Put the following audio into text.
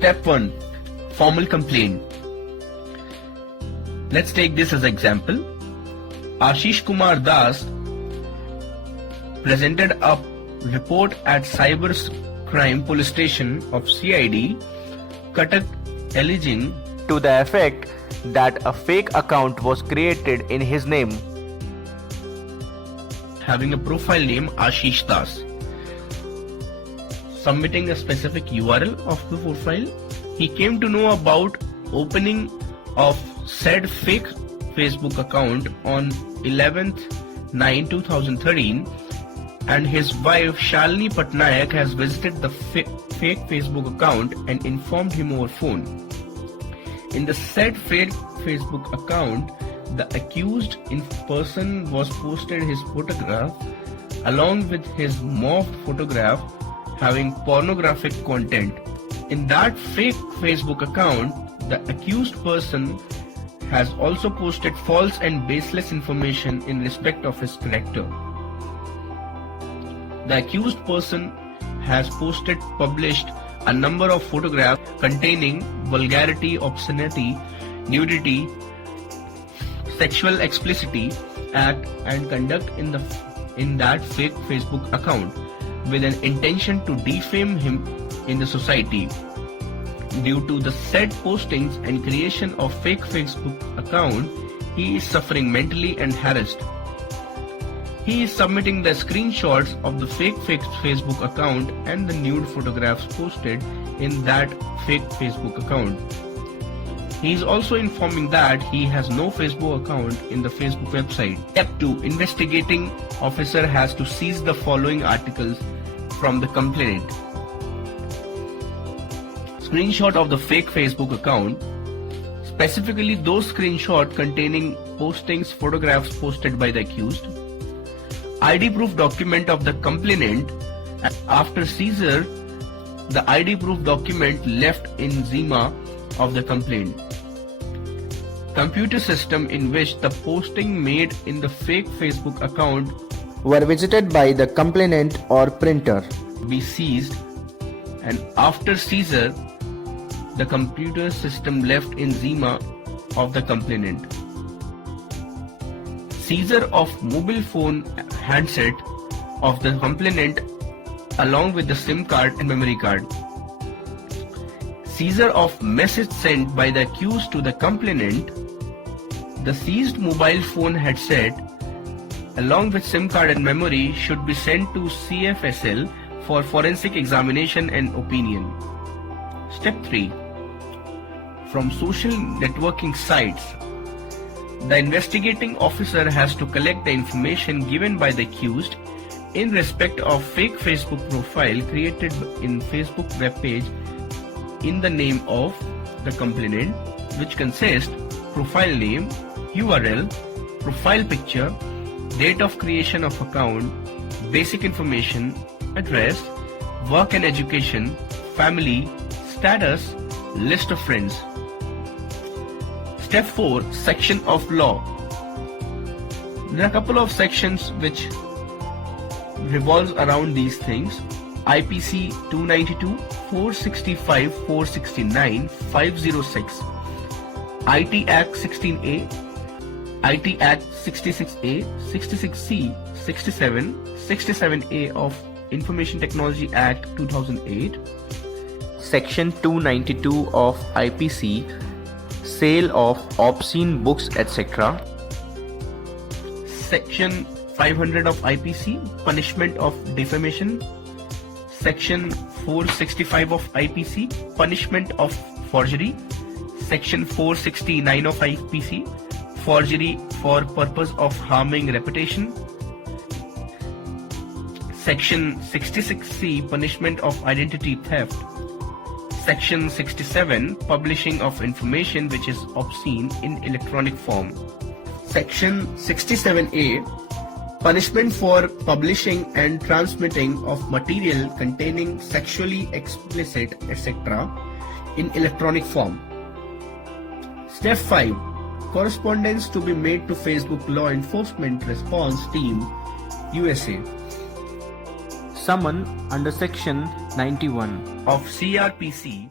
Step 1. Formal complaint. Let's take this as an example. Ashish Kumar Das presented a report at Cyber Crime Police Station of CID, Cuttack, alleging to the effect that a fake account was created in his name, having a profile name Ashish Das. Submitting a specific URL of the profile, he came to know about opening of said fake Facebook account on 11/9/2013, and his wife Shalini Patnaik has visited the fake Facebook account and informed him over phone. In the said fake Facebook account, the accused in person was posted his photograph along with his morphed photograph having pornographic content. In that fake Facebook account, the accused person has also posted false and baseless information in respect of his character. The accused person has published a number of photographs containing vulgarity, obscenity, nudity, sexual explicitity, act and conduct in that fake Facebook account with an intention to defame him in the society. Due to the said postings and creation of fake Facebook account, he is suffering mentally and harassed. He is submitting the screenshots of the fake Facebook account and the nude photographs posted in that fake Facebook account. He is also informing that he has no Facebook account in the Facebook website. Step 2. Investigating officer has to seize the following articles from the complainant. Screenshot of the fake Facebook account, specifically those screenshots containing postings, photographs posted by the accused. ID proof document of the complainant. After seizure, the ID proof document left in Zima of the complaint. Computer system in which the posting made in the fake Facebook account were visited by the complainant or printer, be seized, and after seizure, the computer system left in Zima of the complainant. Seizure of mobile phone handset of the complainant along with the SIM card and memory card. Seizure of message sent by the accused to the complainant. The seized mobile phone headset along with SIM card and memory should be sent to CFSL for forensic examination and opinion. Step 3. From social networking sites, the investigating officer has to collect the information given by the accused in respect of fake Facebook profile created in Facebook webpage in the name of the complainant, which consists profile name, URL, profile picture, date of creation of account, basic information, address, work and education, family, status, list of friends. Step 4. Section of law. There are a couple of sections which revolves around these things. IPC 292, 465, 469, 506, IT Act 16A, IT Act 66A, 66C, 67, 67A of Information Technology Act 2008, Section 292 of IPC, sale of obscene books, etc. Section 500 of IPC, punishment of defamation. Section 465 of IPC, punishment of forgery. Section 469 of IPC, forgery for purpose of harming reputation. Section 66C, punishment of identity theft. Section 67, publishing of information which is obscene in electronic form. Section 67A, punishment for publishing and transmitting of material containing sexually explicit etc. in electronic form. Step 5. Correspondence to be made to Facebook Law Enforcement Response Team, USA. Summon under Section 91 of CRPC